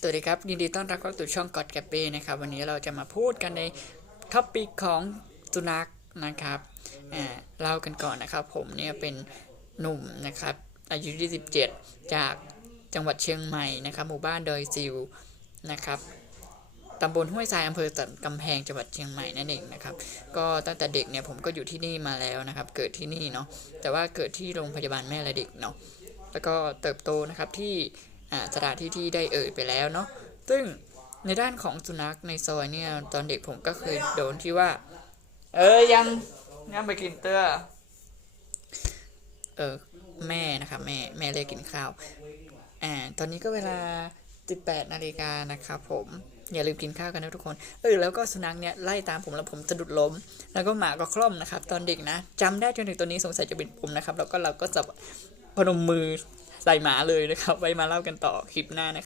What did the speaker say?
สวัสดีครับยินดีต้อนรับเข้าสู่ช่องกอดแกปปี้นะครับ วันนี้เราจะมาพูดกันในท็อปิกของสุนัขนะครับอ่าเล่ากันก่อนนะครับ ผมเนี่ยเป็นหนุ่มนะครับ อายุ 27 จากจังหวัดเชียงใหม่นะครับ หมู่บ้านดอยซิวนะครับตำบลห้วยทรายอำเภอสันกำแพงจังหวัดเชียงใหม่นั่นเองนะครับ ก็ตั้งแต่เด็กเนี่ยผมก็อยู่ที่นี่มาแล้วนะครับ เกิดที่นี่เนาะแต่ว่าเกิดที่โรงพยาบาลแม่และเด็กเนาะแล้วก็เติบโตนะครับที่ สถานที่ที่ได้เอ่ยไปแล้วเนาะซึ่งในด้านของสุนัขในซอยเนี่ยตอนเด็กผมก็เคยโดนที่ว่า เออยังยังไปกินเตื้อเออแม่นะครับแม่แม่เรียกกินข้าวอ่าตอนนี้ก็เวลา 18นาฬิกานะครับผมอย่าลืมกินข้าวกันนะทุกคน เออแล้วก็สุนัขเนี่ยไล่ตามผมแล้วผมสะดุดล้ม แล้วก็หมาก็คล่อมนะครับ ตอนเด็กนะจำได้จนถึงตัวนี้สงสัยจะเป็นผมนะครับ แล้วก็เราก็จะพนมมือ ใส่หมาเลยนะครับ ไว้มาเล่ากันต่อคลิปหน้านะครับ